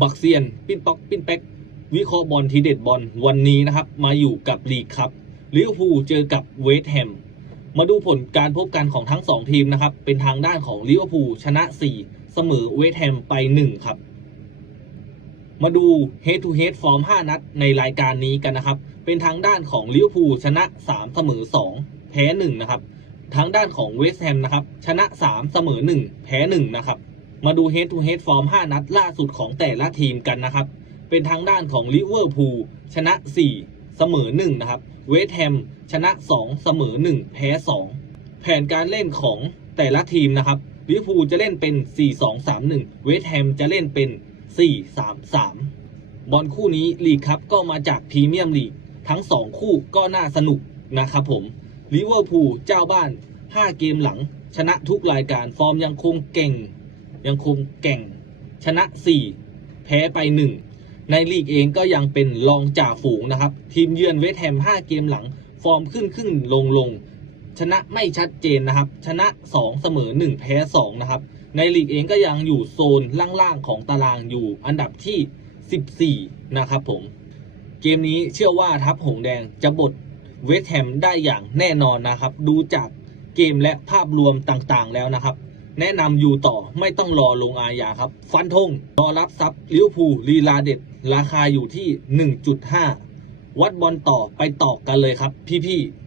บักเซียน ปิ้นป๊อก ปิ้นแป๊ก วิเคราะห์บอลทีเด็ดบอลวันนี้นะครับ มาอยู่กับลีกครับลิเวอร์พูลเจอกับเวสต์แฮม มาดูผลการพบกันของทั้ง 2 ทีมนะครับ เป็นทางด้านของลิเวอร์พูลชนะ 4 เสมอเวสต์แฮมไป 1 ครับ มาดู head to head ฟอร์ม 5 นัดในรายการนี้กันนะครับ เป็นทางด้านของลิเวอร์พูลชนะ 3 เสมอ 2 แพ้ 1 นะครับ ทางด้านของเวสต์แฮมนะครับ ชนะ 3 เสมอ 1 แพ้ 1 นะครับ มาดู head to head ฟอร์ม 5 นัดล่าสุดของแต่ละทีมกันนะครับ เป็นทางด้านของลิเวอร์พูลชนะ 4 เสมอ 1 นะครับ เวสต์แฮมชนะ 2 เสมอ 1 แพ้ 2 แผนการเล่นของแต่ละทีมนะครับลิเวอร์พูลจะเล่นเป็น 4-2-3-1 เวสต์แฮมจะเล่นเป็น 4-3-3 บอลคู่นี้ลีกครับก็มาจากพรีเมียมลีกทั้ง 2 คู่ก็น่าสนุกนะครับผมลิเวอร์พูลเจ้าบ้าน 5 เกมหลัง ชนะทุกรายการฟอร์มยังคงเก่ง ยังคงแก่งชนะ 4 แพ้ไป 1 ในลีกเองก็ยังเป็นรองจ่าฝูงนะครับ ทีมเยือนเวสแฮม 5 เกมหลัง ฟอร์มขึ้นขึ้นลงลงชนะไม่ชัดเจนนะครับ ชนะ 2 เสมอ 1 แพ้ 2 นะครับ ในลีกเองก็ยังอยู่โซนล่างๆของตารางอยู่อันดับที่ 14 นะครับผม เกมนี้เชื่อว่าทัพหงแดงจะบดเวสแฮมได้อย่างแน่นอนนะครับ ดูจากเกมและภาพรวมต่างๆแล้วนะครับ แนะนำอยู่ต่อไม่ต้องรอลงอาญาครับ ฟันธงรอรับทรัพย์ลิเวอร์พูลลีลาเด็ด ราคาอยู่ที่ 1.5 วัดบอลต่อไปต่อกันเลยครับ พี่ๆ